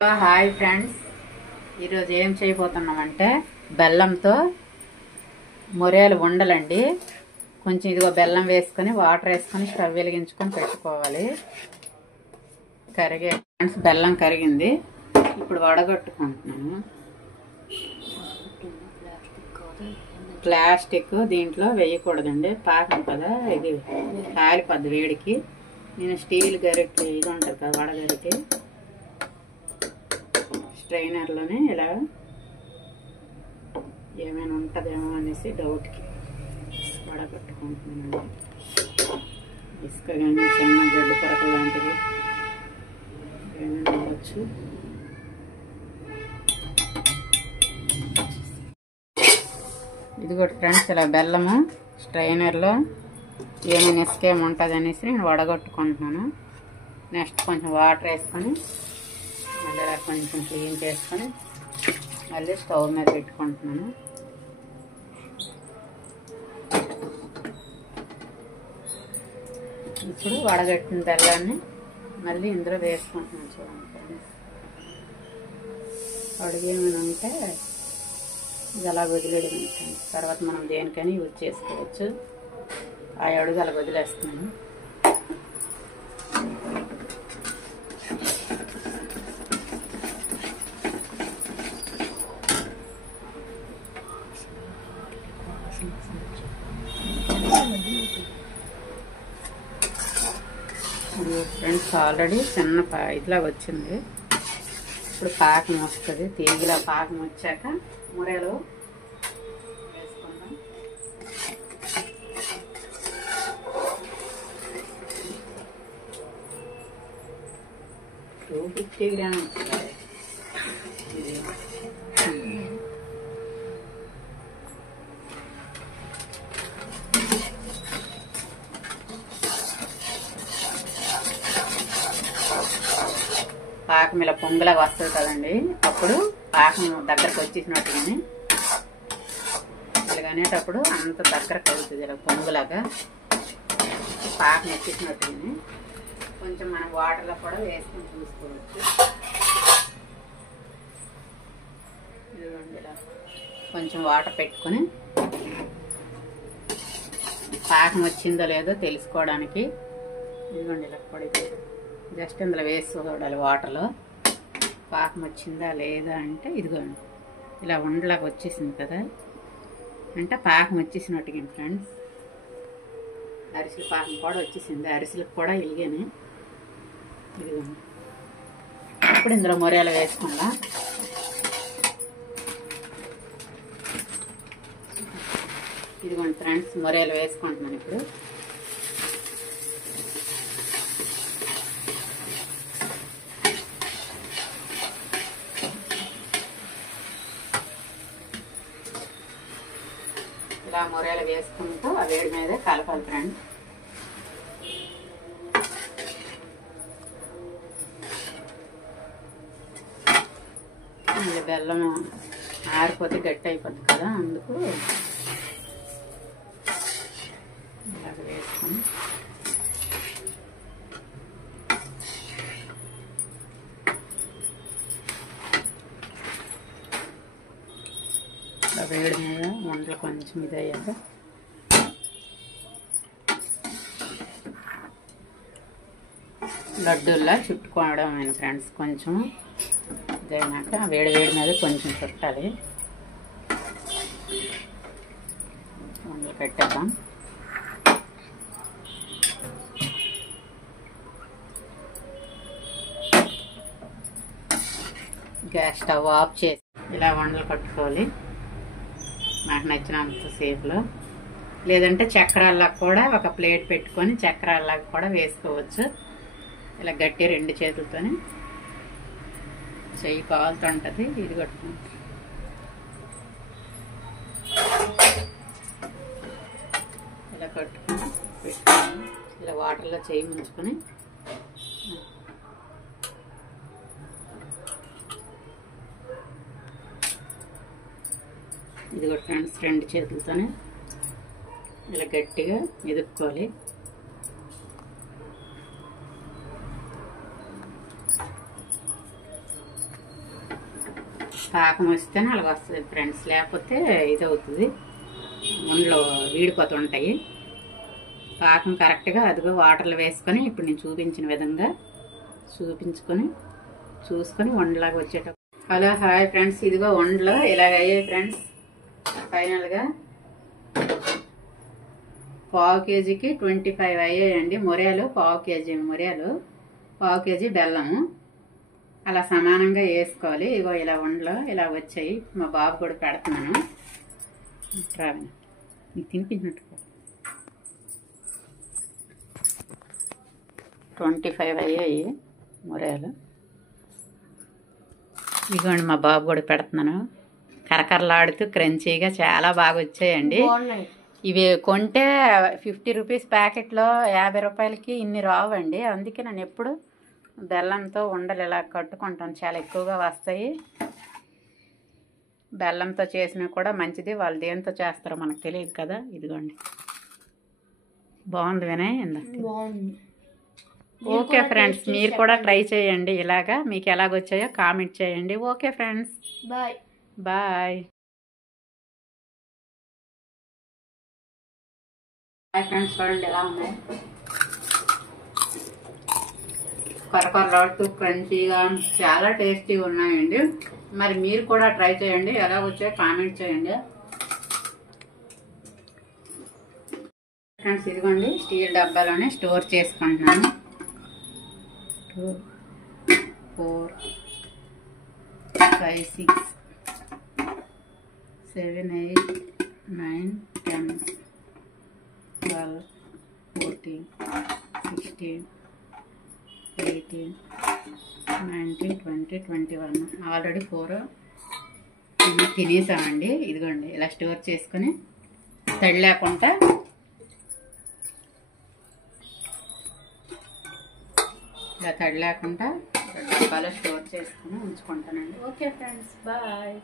Hi friends, ఈరోజు ఏం చేయబోతున్నామంటే బెల్లంతో మొరేలు ఉండలండి. కొంచెం ఇదిగో బెల్లం వేసుకొని వాటర్ వేసుకొని స్టవ్ వెలిగించుకొని పెట్టుకోవాలి. కరిగే ఫ్రెండ్స్, బెల్లం కరిగింది. ఇప్పుడు వడగొట్టుకుంటున్నాను. ప్లాస్టిక్ దీంట్లో వేయకూడదండి, పాకం కదా, ఇది కాలిపోద్ది వేడికి. నేను స్టీల్ గరిటె ఇది ఉంటుంది కదా, వడగరిటె, స్ట్రైనర్లోనే ఇలా ఏమైనా ఉంటుందేమో అనేసి డౌట్కి వడగొట్టుకుంటున్నాను. ఇసుక కానీ చిన్న గడ్డి పొరక లాంటివి ఏమైనా ఉండొచ్చు. ఇది కూడా ఫ్రెండ్స్, ఇలా బెల్లము స్ట్రైనర్లో ఏమైనా ఇసుకేమి ఉంటుంది అనేసి నేను వడగొట్టుకుంటున్నాను. నెక్స్ట్ కొంచెం వాటర్ వేసుకొని మళ్ళీ ఇలా కొంచెం క్లీన్ చేసుకొని మళ్ళీ స్టవ్ మీద పెట్టుకుంటున్నాను. ఇప్పుడు వడగట్టిన బెల్లాన్ని మళ్ళీ ఇందులో వేసుకుంటున్నాను. చూడండి ఫ్రెండ్స్, అడుగేమైనా ఉంటే ఇది అలా వదిలేయడం ఉంటుంది. తర్వాత మనం దేనికైనా యూజ్ చేసుకోవచ్చు. ఆ అడుగు అలా వదిలేస్తున్నాను. ఫ్రెండ్స్, ఆల్రెడీ చిన్న ఇట్లా వచ్చింది. ఇప్పుడు పాకం వస్తుంది. తీగిలా పాకం వచ్చాక మురేలు వేసుకుందాం. 250 గ్రామ్స్. పాకం ఇలా పొంగులాగా వస్తుంది కదండి, అప్పుడు పాకం దగ్గరకు వచ్చేసినట్టుగానే ఇలాగనేటప్పుడు అంత దగ్గరకు అవుతుంది. ఇలా పొంగులాగా పాకం వచ్చేసినట్టుగానే కొంచెం మనం వాటర్లో కూడా వేసుకొని చూసుకోవచ్చు. ఇదిగోండి, ఇలా కొంచెం వాటర్ పెట్టుకొని పాకం వచ్చిందో లేదో తెలుసుకోవడానికి ఇదిగోండి ఇలా పొడి జస్ట్ ఇందులో వేసి చూడాలి. వాటర్లో పాకం వచ్చిందా లేదా అంటే ఇదిగోండి ఇలా ఉండలాగా వచ్చేసింది కదా, అంటే పాకం వచ్చేసినట్టుగా ఫ్రెండ్స్. అరిసెల పాకం కూడా వచ్చేసింది. అరిసెలకు కూడా ఇలిగానే. ఇదిగోండి, ఇప్పుడు ఇందులో మొరేలు వేసుకుందాం. ఇదిగోండి ఫ్రెండ్స్, మొరేలు వేసుకుంటున్నాను. ఇప్పుడు ఇలా మొరేలు వేసుకుంటూ ఆ వేడి మీద కలపాలి ఫ్రెండ్. ఇది బెల్లం ఆరిపోతే గట్టి అయిపోద్ది కదా, అందుకు ఇలాగ వేసుకొని వేడి మీద వంటలు కొంచెం ఇది అయ్యాక లడ్డూల్లా చుట్టుకోవడం అయిన ఫ్రెండ్స్. కొంచెం ఇదైనాక వేడి వేడి మీద కొంచెం చుట్టాలి. వంటలు పెట్టేద్దాం. గ్యాస్ స్టవ్ ఆఫ్ చేసి ఇలా వంటలు కట్టుకోవాలి నాకు నచ్చినంత సేపులో. లేదంటే చక్రాల్లాగా కూడా ఒక ప్లేట్ పెట్టుకొని చక్రాల్లాగా కూడా వేసుకోవచ్చు. ఇలా గట్టి 2 చేతులతోనే చెయ్యి కాలుతుంటుంది. ఇది కట్టుకుంటాం. ఇలా కట్టుకొని పెట్టుకొని ఇలా వాటర్లో చెయ్యి ముంచుకొని ఇది కూడా ఫ్రెండ్స్ 2 చేతులతోనే ఇలా గట్టిగా ఎదుక్కోవాలి. పాకం వస్తేనే అలాగ వస్తుంది ఫ్రెండ్స్, లేకపోతే ఇది అవుతుంది, ఉండలు వీడిపోతుంటాయి. పాకం కరెక్ట్గా అదిగో వాటర్లో వేసుకొని ఇప్పుడు నేను చూపించిన విధంగా చూసుకొని ఉండలాగా వచ్చేటప్పుడు. హలో హాయ్ ఫ్రెండ్స్, ఇదిగో ఉండలు ఇలాగ అయ్యాయి ఫ్రెండ్స్. ఫైనల్గా 1/4 కేజీకి 25 అయ్యాయండి మొరియాలు. 1/4 కేజీ మొరియాలు, 1/4 కేజీ బెల్లము అలా సమానంగా వేసుకోవాలి. ఇగో ఇలా ఉండలు ఇలా వచ్చాయి. మా బాబు కూడా పెడుతున్నాను, రావి నీకు తినిపించినట్టు. 25 అయ్యాయి మొరియాలు. ఇదిగోండి మా బాబు కూడా పెడుతున్నాను. కరకరలాడుతూ క్రంచీగా చాలా బాగా వచ్చాయండి. ఇవి కొంటే 50 రూపీస్ ప్యాకెట్లో 50 రూపాయలకి ఇన్ని రావండి. అందుకే నేను ఎప్పుడు బెల్లంతో ఉండలు ఇలా కట్టుకుంటాను, చాలా ఎక్కువగా వస్తాయి. బెల్లంతో చేసినా కూడా మంచిది, వాళ్ళు దేంతో చేస్తారో మనకు తెలియదు కదా. ఇదిగోండి బాగుంది వినయ్, బాగుంది. ఓకే ఫ్రెండ్స్, మీరు కూడా ట్రై చేయండి ఇలాగా. మీకు ఎలాగొచ్చాయో కామెంట్ చేయండి. Okay friends, bye bye. Hi friends, చూడండి ఎలా ఉన్నాయి, కరకరలాడుతూ క్రంచీగా చాలా టేస్టీగా ఉన్నాయండి. మరి మీరు కూడా ట్రై చేయండి, ఎలా వచ్చాయో కామెంట్ చేయండి ఫ్రెండ్స్. ఇదిగోండి స్టీల్ డబ్బాలోనే స్టోర్ చేసుకుంటున్నాను. 2, 4, 5, 6, 7, 8, 9, 10, 12, 14, 16, 18, 19, 20, 21. ఆల్రెడీ 4 తినేసామండి. ఇదిగోండి ఇలా స్టోర్ చేసుకుని తడి లేకుండా డబ్బాలో స్టోర్ చేసుకుని ఉంచుకుంటానండి. Okay friends, bye.